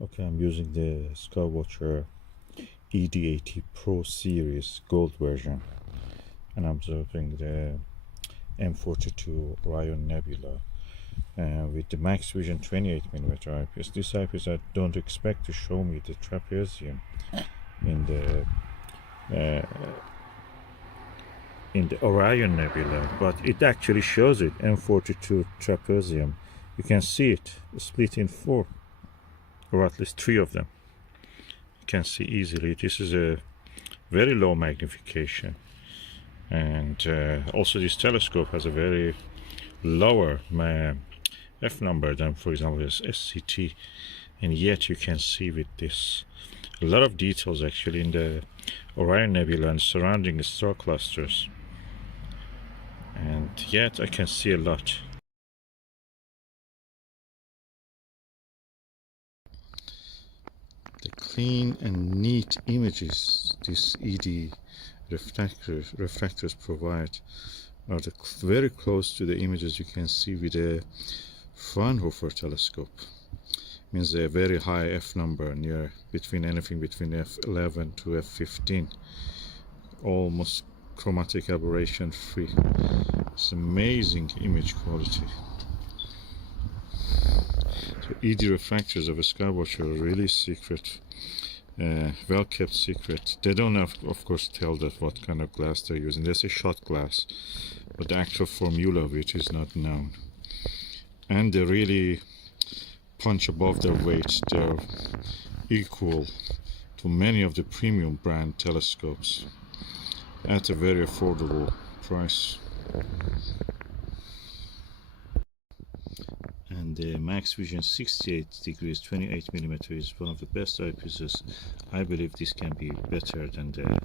Okay, I'm using the Skywatcher ED80 Pro Series Gold version, and I'm observing the M42 Orion Nebula with the Maxvision 28mm eyepiece. This eyepiece I don't expect to show me the trapezium in the Orion Nebula, but it actually shows it, M42 trapezium. You can see it split in four, or at least three of them. You can see easily. This is a very low magnification, and also this telescope has a very lower f number than, for example, this SCT, and yet you can see with this a lot of details actually in the Orion Nebula and surrounding star clusters, and yet I can see a lot. The clean and neat images this ED refractors provide are very close to the images you can see with a Fraunhofer telescope. Means a very high f number, near anything between f11 to f15, almost chromatic aberration free. It's amazing image quality. So ED refractors of a Skywatcher are really secret, well kept secret. They don't have, of course, tell that what kind of glass they're using. They say shot glass, but the actual formula of it is not known. And they really punch above their weight. They're equal to many of the premium brand telescopes at a very affordable price. And the Maxvision 68 degrees 28mm is one of the best eyepieces. I believe this can be better than the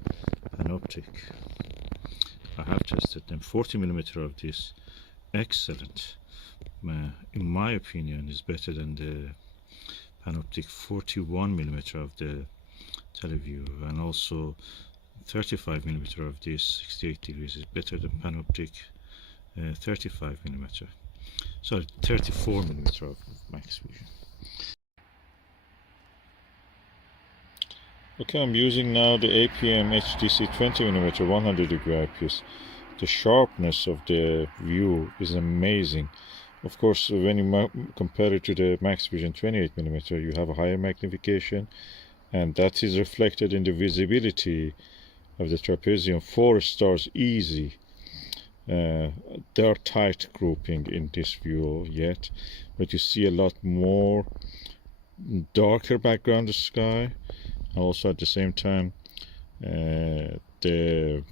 Panoptic. I have tested them. 40mm of this, excellent. In my opinion, is better than the Panoptic 41mm of the Teleview, and also 35mm of this 68 degrees is better than Panoptic 35mm. Sorry, 34mm of Maxvision. Okay, I'm using now the APM HDC 20mm 100 degree eyepiece. The sharpness of the view is amazing. Of course, when you compare it to the Maxvision 28mm, you have a higher magnification, and that is reflected in the visibility of the trapezium. 4 stars easy. There are tight grouping in this view yet, but you see a lot more darker background of sky. Also at the same time, the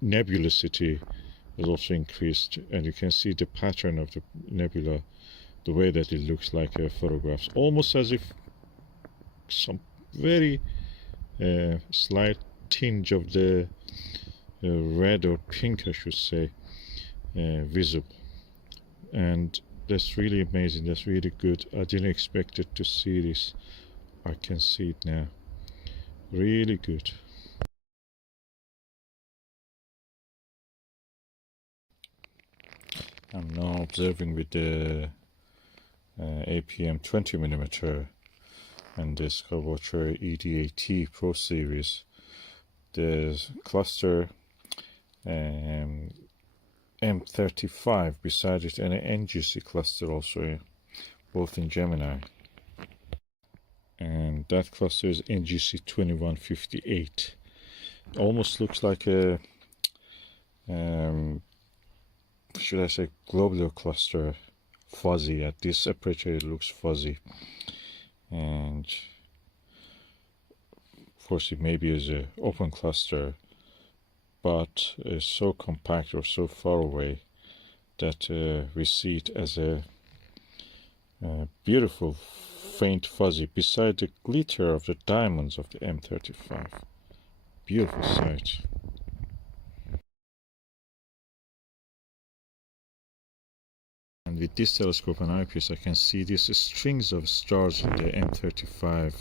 nebulosity is also increased, and you can see the pattern of the nebula, the way that it looks like photographs, almost as if some very slight tinge of the red or pink, I should say, visible. And that's really amazing. That's really good. I didn't expect it to see this. I can see it now. Really good. I'm now observing with the APM 20mm and the Skywatcher ED80 Pro Series. The cluster M35 beside it, and an NGC cluster also, both in Gemini. And that cluster is NGC 2158. Almost looks like a should I say globular cluster, fuzzy. At this aperture it looks fuzzy, and of course it maybe is an open cluster, but is so compact or so far away that we see it as a beautiful faint fuzzy beside the glitter of the diamonds of the M35. Beautiful sight. And with this telescope and eyepiece, I can see these strings of stars in the M35,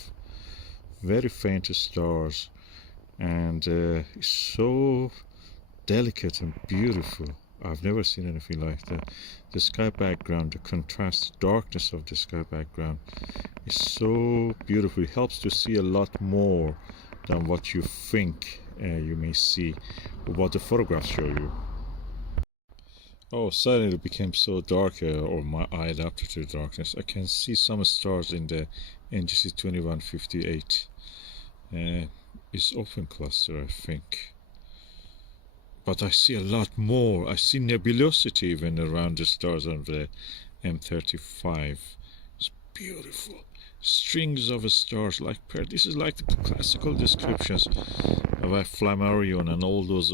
very faint stars, and so delicate and beautiful. I've never seen anything like that. The sky background, the contrast, darkness of the sky background is so beautiful. It helps to see a lot more than what you think you may see, or what the photographs show you. Oh, suddenly it became so dark, or my eye adapted to the darkness. I can see some stars in the NGC 2158. It's open cluster, I think. But I see a lot more. I see nebulosity even around the stars of the M35. It's beautiful. Strings of stars like pearl. This is like the classical descriptions of a Flammarion and all those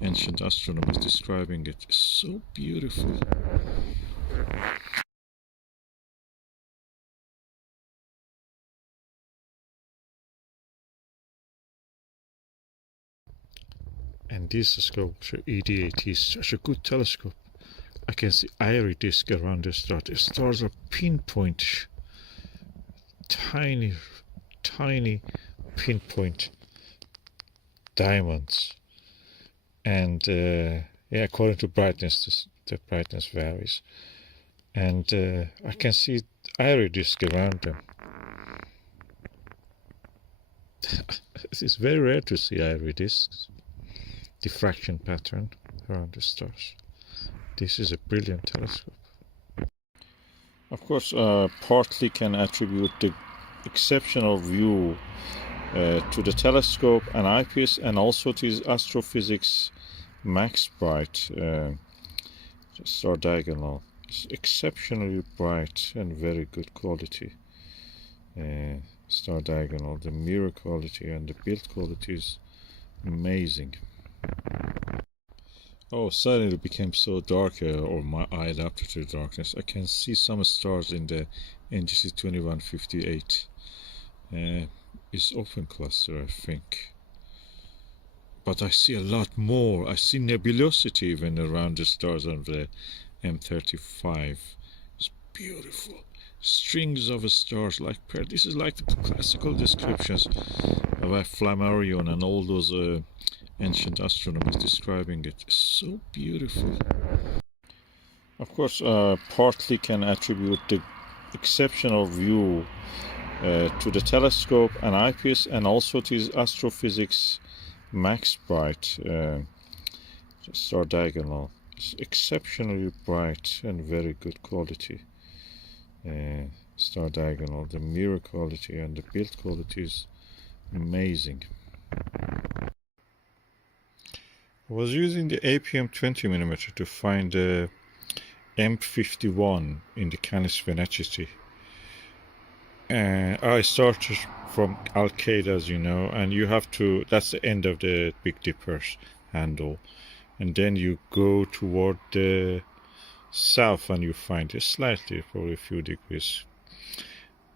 ancient astronomers describing it. It's so beautiful. And this Skywatcher ED80 is such a good telescope. I can see airy disk around the star. The stars are pinpoint, tiny pinpoint diamonds. And yeah, according to brightness, the brightness varies. And I can see airy disk around them. It's very rare to see airy disks. Diffraction pattern around the stars. This is a brilliant telescope. Of course, partly can attribute the exceptional view to the telescope and eyepiece, and also to his Astro Physics Maxbright star diagonal. It's exceptionally bright and very good quality star diagonal. The mirror quality and the build quality is amazing. Oh, suddenly it became so dark, or my eye adapted to the darkness. I can see some stars in the NGC 2158. It's open cluster, I think. But I see a lot more. I see nebulosity even around the stars of the M35. It's beautiful. Strings of stars like pearl. This is like the classical descriptions of a Flammarion and all those ancient astronomers describing it. It's so beautiful. Of course, partly can attribute the exceptional view to the telescope and eyepiece, and also to his Astro Physics Maxbright star diagonal. It's exceptionally bright and very good quality star diagonal. The mirror quality and the build quality is amazing. I was using the APM 20mm to find the M51 in the Canis Venatici. I started from Al-Qaeda, as you know, and you have to, that's the end of the Big Dipper's handle. And then you go toward the south and you find it slightly, probably a few degrees.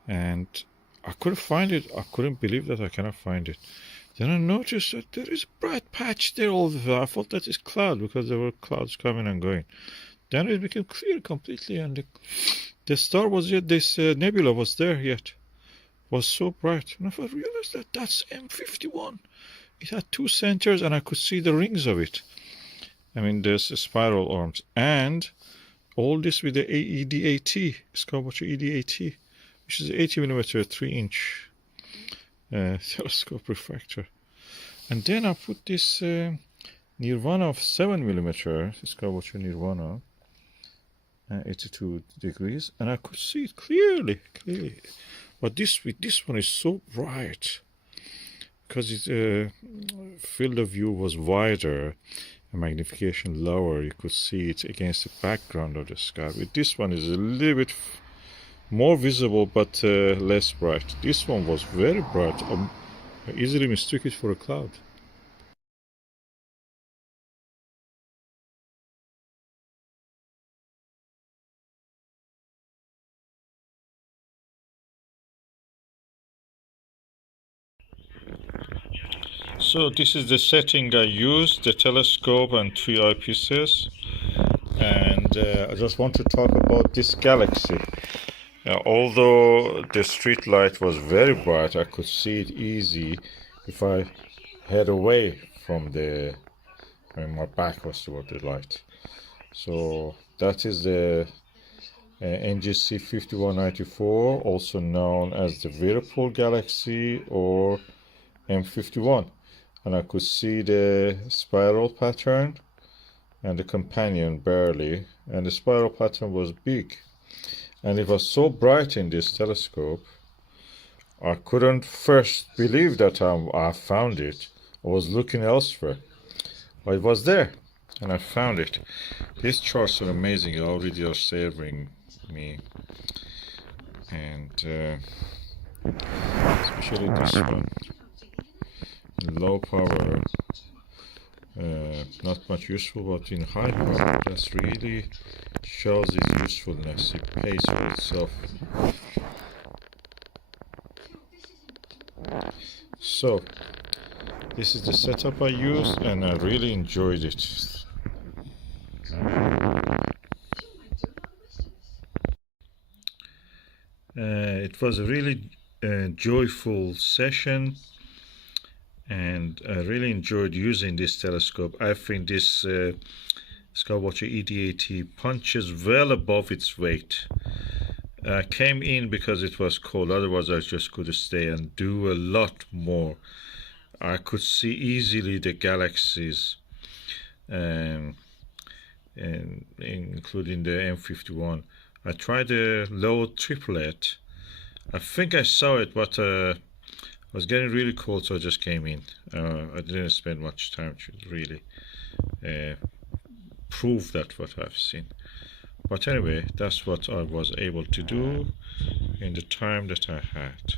And I couldn't find it. I couldn't believe that I cannot find it. Then I noticed that there is a bright patch there all the time. I thought that is cloud because there were clouds coming and going. Then it became clear completely, and the star was yet, this nebula was there yet. It was so bright. And I realized that that's M51. It had two centers and I could see the rings of it. I mean, there's spiral arms. And all this with the ED80, Skywatcher ED80, which is 80mm 3-inch telescope refractor. And then I put this Nirvana of 7mm, Skywatcher Nirvana, 82 degrees, and I could see it clearly. But this one is so bright because its field of view was wider and magnification lower. You could see it against the background of the sky. With this one is a little bit more visible but less bright. This one was very bright. I easily mistook it for a cloud. So this is the setting I used, the telescope and 3 eyepieces. And I just want to talk about this galaxy. Although the street light was very bright, I could see it easy if I head away from the and my back was toward the light. So that is the NGC 5194, also known as the Whirlpool Galaxy or M51, and I could see the spiral pattern and the companion barely, and the spiral pattern was big, and it was so bright in this telescope I couldn't first believe that I found it. I was looking elsewhere, but it was there and I found it. These charts are amazing, already are saving me, and especially this one, low power, not much useful, but in high power that's really shows its usefulness. It pays for itself. So this is the setup I used and I really enjoyed it. It was a really joyful session, and I really enjoyed using this telescope. I think this Skywatcher ED80 punches well above its weight. I came in because it was cold, otherwise I just could stay and do a lot more. I could see easily the galaxies, and including the M51. I tried the low triplet. I think I saw it, but I was getting really cold, so I just came in. I didn't spend much time to really prove that what I've seen. But anyway, that's what I was able to do in the time that I had.